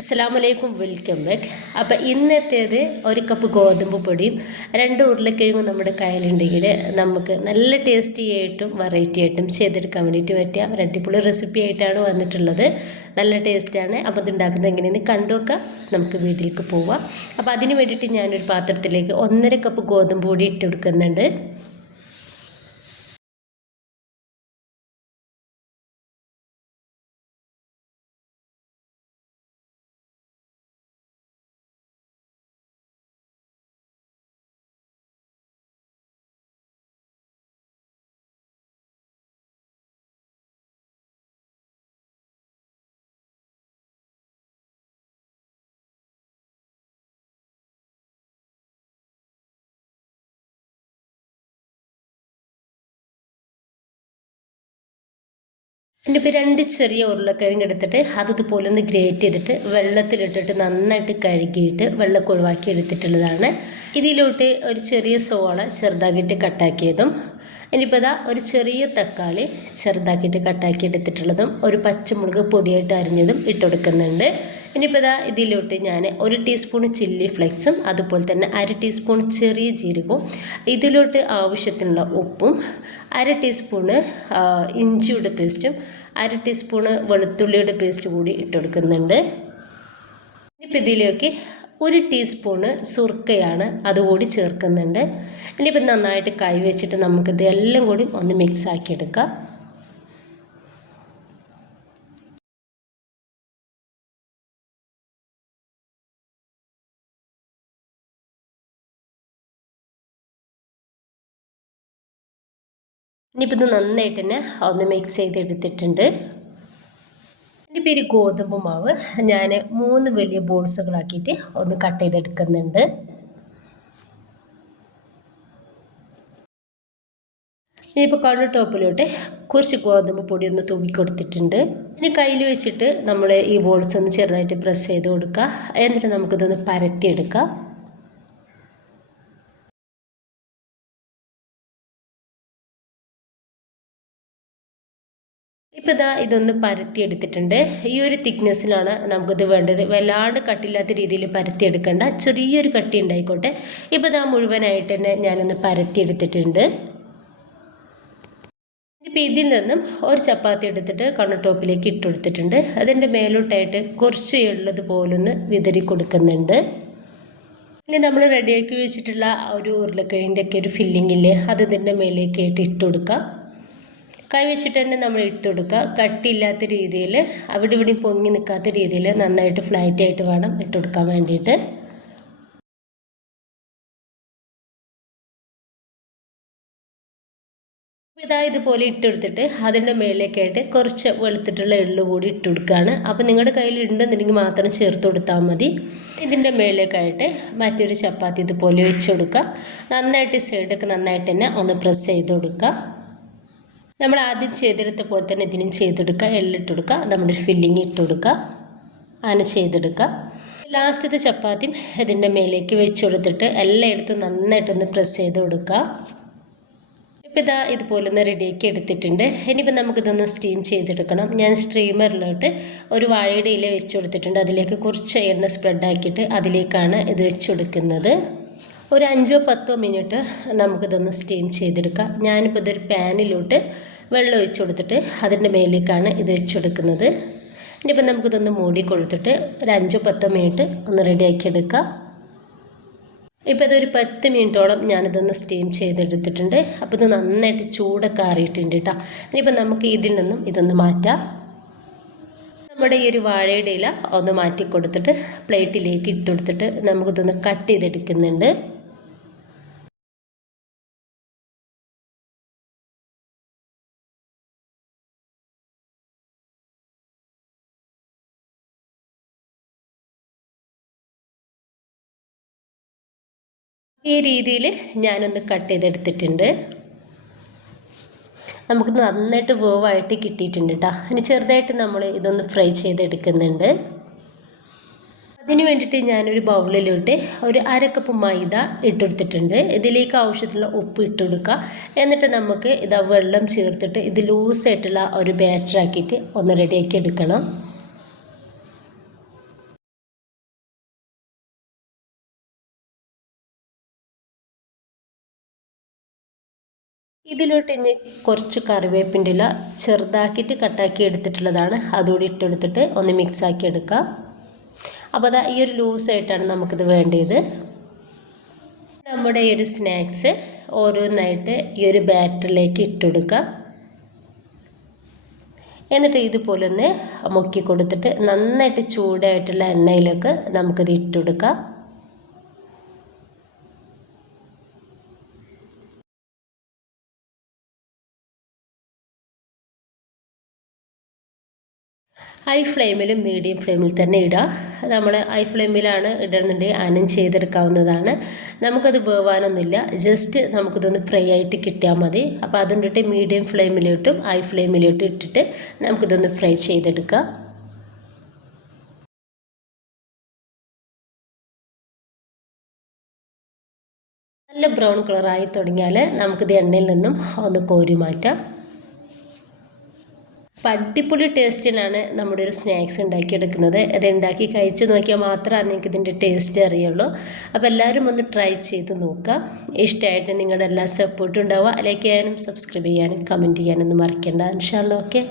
അസ്സാമലൈക്കും welcome back അപ്പോൾ ഇന്നത്തേത് ഒരു കപ്പ് ഗോതമ്പ് പൊടിയും രണ്ട് ഉരുളക്കിഴങ്ങും നമ്മുടെ കയ്യിലുണ്ടെങ്കിൽ നമുക്ക് നല്ല ടേസ്റ്റി ആയിട്ടും വെറൈറ്റി ആയിട്ടും ചെയ്തെടുക്കാൻ വേണ്ടിയിട്ട് പറ്റിയ ഒരു അടിപൊളി റെസിപ്പി ആയിട്ടാണ് വന്നിട്ടുള്ളത്. നല്ല ടേസ്റ്റാണ് അപ്പോൾ അതുണ്ടാക്കുന്നത് എങ്ങനെയെന്ന് കണ്ടുവെക്കാം നമുക്ക് വീട്ടിലേക്ക് പോവാം. അപ്പോൾ അതിന് വേണ്ടിയിട്ട് ഞാനൊരു പാത്രത്തിലേക്ക് ഒന്നര കപ്പ് ഗോതമ്പ് പൊടി ഇട്ട് കൊടുക്കുന്നുണ്ട്. ഇനിയിപ്പോൾ രണ്ട് ചെറിയ ഉരുളക്കിഴങ്ങ് എടുത്തിട്ട് അത് ഇതുപോലെ ഒന്ന് ഗ്രേറ്റ് ചെയ്തിട്ട് വെള്ളത്തിലിട്ടിട്ട് നന്നായിട്ട് കഴുകിയിട്ട് വെള്ളമൊക്കെ ഒഴിവാക്കി എടുത്തിട്ടുള്ളതാണ്. ഇതിലോട്ട് ഒരു ചെറിയ സോള ചെറുതാക്കിയിട്ട് കട്ടാക്കിയതും ഇനിയിപ്പോൾ ഇതാ ഒരു ചെറിയ തക്കാളി ചെറുതാക്കിയിട്ട് കട്ടാക്കി എടുത്തിട്ടുള്ളതും ഒരു പച്ചമുളക് പൊടിയായിട്ട് അരിഞ്ഞതും ഇട്ട് കൊടുക്കുന്നുണ്ട്. ഇനിയിപ്പോൾ ഇതാ ഇതിലോട്ട് ഞാൻ ഒരു ടീസ്പൂൺ ചില്ലി ഫ്ലെക്സും അതുപോലെ തന്നെ അര ടീസ്പൂൺ ചെറിയ ജീരകവും ഇതിലോട്ട് ആവശ്യത്തിനുള്ള ഉപ്പും അര ടീസ്പൂണ് ഇഞ്ചിയുടെ പേസ്റ്റും അര ടീസ്പൂണ് വെളുത്തുള്ളിയുടെ പേസ്റ്റ് കൂടി ഇട്ട് കൊടുക്കുന്നുണ്ട്. ഇനിയിപ്പോൾ ഇതിലേക്ക് ഒരു ടീസ്പൂണ് സുർക്കയാണ് അതുകൂടി ചേർക്കുന്നുണ്ട്. ഇനിയിപ്പോൾ നന്നായിട്ട് കൈ വെച്ചിട്ട് നമുക്കിത് എല്ലാം കൂടി ഒന്ന് മിക്സ് ആക്കി ഇനിയിപ്പോൾ ഇത് നന്നായിട്ട് തന്നെ ഒന്ന് മിക്സ് ചെയ്തെടുത്തിട്ടുണ്ട്. എന്റെ പേര് ഗോതമ്പ് മാവ്. ഞാൻ മൂന്ന് വലിയ ബോൾസുകളാക്കിയിട്ട് ഒന്ന് കട്ട് ചെയ്തെടുക്കുന്നുണ്ട്. ഇനിയിപ്പോൾ കണ്ണു ടോപ്പിലോട്ട് കുറച്ച് ഗോതമ്പ് പൊടി ഒന്ന് തൂക്കി കൊടുത്തിട്ടുണ്ട്. ഇനി കയ്യിൽ വെച്ചിട്ട് നമ്മൾ ഈ ബോൾസ് ഒന്ന് ചെറുതായിട്ട് പ്രസ് ചെയ്ത് കൊടുക്കുക എന്നിട്ട് നമുക്കിതൊന്ന് പരത്തിയെടുക്കാം. ഇപ്പോൾ ഇതാ ഇതൊന്ന് പരത്തിയെടുത്തിട്ടുണ്ട് ഈ ഒരു തിക്നെസ്സിലാണ് നമുക്കിത് വേണ്ടത്. വല്ലാണ്ട് കട്ടില്ലാത്ത രീതിയിൽ പരത്തിയെടുക്കേണ്ട ചെറിയൊരു കട്ടി ഉണ്ടായിക്കോട്ടെ. ഇപ്പോൾ ഇതാ മുഴുവനായിട്ട് തന്നെ ഞാനൊന്ന് പരത്തിയെടുത്തിട്ടുണ്ട് ഇപ്പോൾ ഇതിൽ നിന്നും ഒരു ചപ്പാത്തി എടുത്തിട്ട് കണ്ണുടോപ്പിലേക്ക് ഇട്ട് കൊടുത്തിട്ടുണ്ട്. അതിന്റെ മേലോട്ടായിട്ട് കുറച്ച് ഉള്ളത് പോലൊന്ന് വിതറി കൊടുക്കുന്നുണ്ട്. ഇനി നമ്മൾ റെഡിയാക്കി വെച്ചിട്ടുള്ള ഒരു ഉരുളക്കിഴങ്ങിന്റെ ഒക്കെ ഒരു ഫില്ലിങ്ങില്ലേ അത് ഇതിന്റെ മേലേക്ക് ആയിട്ട് ഇട്ട് കൊടുക്കാം. കൈ വെച്ചിട്ട് തന്നെ നമ്മൾ ഇട്ട് കൊടുക്കുക. കട്ടിയില്ലാത്ത രീതിയിൽ അവിടെ ഇവിടെ പൊങ്ങി നിൽക്കാത്ത രീതിയിൽ നന്നായിട്ട് ഫ്ലാറ്റ് ആയിട്ട് വേണം ഇട്ട് കൊടുക്കാൻ വേണ്ടിയിട്ട്. ഇതാ ഇതുപോലെ ഇട്ടെടുത്തിട്ട് അതിന്റെ മേലേക്കായിട്ട് കുറച്ച് വെളുത്തിട്ടുള്ള എള്ളു കൂടി ഇട്ട് കൊടുക്കുകയാണ്. അപ്പോൾ നിങ്ങളുടെ കയ്യിൽ ഉണ്ടെന്നുണ്ടെങ്കിൽ മാത്രം ചേർത്ത് കൊടുത്താൽ മതി. ഇതിന്റെ മേലേക്കായിട്ട് മറ്റൊരു ചപ്പാത്തി ഇതുപോലെ വെച്ച് കൊടുക്കുക. നന്നായിട്ട് സൈഡൊക്കെ നന്നായിട്ട് തന്നെ ഒന്ന് പ്രസ് ചെയ്ത് കൊടുക്കുക. നമ്മൾ ആദ്യം ചെയ്തെടുത്ത പോലെ തന്നെ ഇതിനും ചെയ്തെടുക്കുക എള്ളിട്ട് കൊടുക്കുക നമ്മുടെ ഫില്ലിങ് ഇട്ട് കൊടുക്കുക അങ്ങനെ ചെയ്തെടുക്കുക. ലാസ്റ്റത്തെ ചപ്പാത്തിയും ഇതിന്റെ മേലേക്ക് വെച്ച് കൊടുത്തിട്ട് എല്ലായിടത്തും നന്നായിട്ടൊന്ന് പ്രസ് ചെയ്ത് കൊടുക്കുക. ഇപ്പോൾ ഇതാ ഇതുപോലെ ഒന്ന് റെഡിയാക്കി എടുത്തിട്ടുണ്ട്. ഇനിയിപ്പോൾ നമുക്കിതൊന്ന് സ്റ്റീം ചെയ്തെടുക്കണം. ഞാൻ സ്ട്രീമറിലോട്ട് ഒരു വാഴയുടെ ഇല വെച്ച് കൊടുത്തിട്ടുണ്ട്. അതിലേക്ക് കുറച്ച് എണ്ണ സ്പ്രെഡ് ആക്കിയിട്ട് അതിലേക്കാണ് ഇത് വെച്ച് കൊടുക്കുന്നത്. ഒരു അഞ്ചോ പത്തോ മിനിറ്റ് നമുക്കിതൊന്ന് സ്റ്റീം ചെയ്തെടുക്കാം. ഞാനിപ്പോൾ ഇതൊരു പാനിലോട്ട് വെള്ളം ഒഴിച്ചു കൊടുത്തിട്ട് അതിന്റെ മേലേക്കാണ് ഇത് വെച്ചെടുക്കുന്നത്. ഇനിയിപ്പോൾ നമുക്കിതൊന്ന് മൂടി കൊടുത്തിട്ട് ഒരു അഞ്ചോ പത്തോ മിനിറ്റ് ഒന്ന് റെഡിയാക്കി എടുക്കാം. ഇപ്പോൾ ഇതൊരു പത്ത് മിനിറ്റോളം ഞാനിതൊന്ന് സ്റ്റീം ചെയ്തെടുത്തിട്ടുണ്ട്. അപ്പോൾ ഇത് നന്നായിട്ട് ചൂടൊക്കെ ആറിയിട്ടുണ്ട് കേട്ടോ. ഇനിയിപ്പോൾ നമുക്ക് ഇതിൽ നിന്നും ഇതൊന്ന് മാറ്റാം. നമ്മുടെ ഈ ഒരു വാഴയുടെ ഇല ഒന്ന് മാറ്റി കൊടുത്തിട്ട് പ്ലേറ്റിലേക്ക് ഇട്ട് കൊടുത്തിട്ട് നമുക്കിതൊന്ന് കട്ട് ചെയ്തെടുക്കുന്നുണ്ട്. ഈ രീതിയിൽ ഞാനൊന്ന് കട്ട് ചെയ്തെടുത്തിട്ടുണ്ട്. നമുക്ക് നന്നായിട്ട് വേവായിട്ട് കിട്ടിയിട്ടുണ്ട് കേട്ടോ ഇനി ചെറുതായിട്ട് നമ്മൾ ഇതൊന്ന് ഫ്രൈ ചെയ്തെടുക്കുന്നുണ്ട്. അതിന് വേണ്ടിയിട്ട് ഞാനൊരു ബൗളിലോട്ട് ഒരു അര കപ്പ് മൈദ ഇട്ടെടുത്തിട്ടുണ്ട്. ഇതിലേക്ക് ആവശ്യത്തിലുള്ള ഉപ്പ് ഇട്ട് കൊടുക്കുക എന്നിട്ട് നമുക്ക് ഇതാ വെള്ളം ചേർത്തിട്ട് ഇത് ലൂസായിട്ടുള്ള ഒരു ബാറ്ററാക്കിയിട്ട് ഒന്ന് റെഡിയാക്കി എടുക്കണം. ഇതിലോട്ട് ഇനി കുറച്ച് കറിവേപ്പിന്റെ ഇല ചെറുതാക്കിയിട്ട് കട്ടാക്കി എടുത്തിട്ടുള്ളതാണ്. അതുകൂടി ഇട്ടെടുത്തിട്ട് ഒന്ന് മിക്സ് ആക്കി എടുക്കാം. അപ്പോൾ അതാ ഈ ഒരു ലൂസായിട്ടാണ് നമുക്കിത് വേണ്ടത് നമ്മുടെ ഈ ഒരു സ്നാക്സ് ഓരോന്നായിട്ട് ഈ ഒരു ബാറ്ററിലേക്ക് ഇട്ടുകൊടുക്കുക എന്നിട്ട് ഇതുപോലെ ഒന്ന് മുക്കി കൊടുത്തിട്ട് നന്നായിട്ട് ചൂടായിട്ടുള്ള എണ്ണയിലേക്ക് നമുക്കിത് ഇട്ടുകൊടുക്കാം ഹൈ ഫ്ലെയിമിലും മീഡിയം ഫ്ലെയിമിൽ തന്നെ ഇടുക നമ്മൾ ഹൈ ഫ്ലെയിമിലാണ് ഇടുന്നുണ്ടെങ്കിൽ അനം ചെയ്തെടുക്കാവുന്നതാണ്. നമുക്കത് വേവാനൊന്നുമില്ല. ജസ്റ്റ് നമുക്കിതൊന്ന് ഫ്രൈ ആയിട്ട് കിട്ടിയാൽ മതി. അപ്പോൾ അതുകൊണ്ടിട്ട് മീഡിയം ഫ്ലെയിമിലോട്ടും ഹൈ ഫ്ലെയിമിലോട്ടും ഇട്ടിട്ട് നമുക്കിതൊന്ന് ഫ്രൈ ചെയ്തെടുക്കാം. നല്ല ബ്രൗൺ കളറായി തുടങ്ങിയാൽ നമുക്കിത് എണ്ണയിൽ നിന്നും ഒന്ന് കോരി മാറ്റാം. അപ്പം ടേസ്റ്റിലാണ് നമ്മുടെ ഒരു സ്നാക്സ് ഉണ്ടാക്കിയെടുക്കുന്നത്. അത് ഉണ്ടാക്കി കഴിച്ച് നോക്കിയാൽ മാത്രമേ നിങ്ങൾക്ക് ഇതിന്റെ ടേസ്റ്റ് അറിയുള്ളൂ. അപ്പോൾ എല്ലാവരും ഒന്ന് ട്രൈ ചെയ്ത് നോക്കുക. ഇഷ്ടമായിട്ട് നിങ്ങളുടെ എല്ലാ സപ്പോർട്ടും ഉണ്ടാവുക. ലൈക്ക് ചെയ്യാനും സബ്സ്ക്രൈബ് ചെയ്യാനും കമന്റ് ചെയ്യാനൊന്നും മറക്കേണ്ട. ഇൻഷാല്ലോ ഓക്കെ?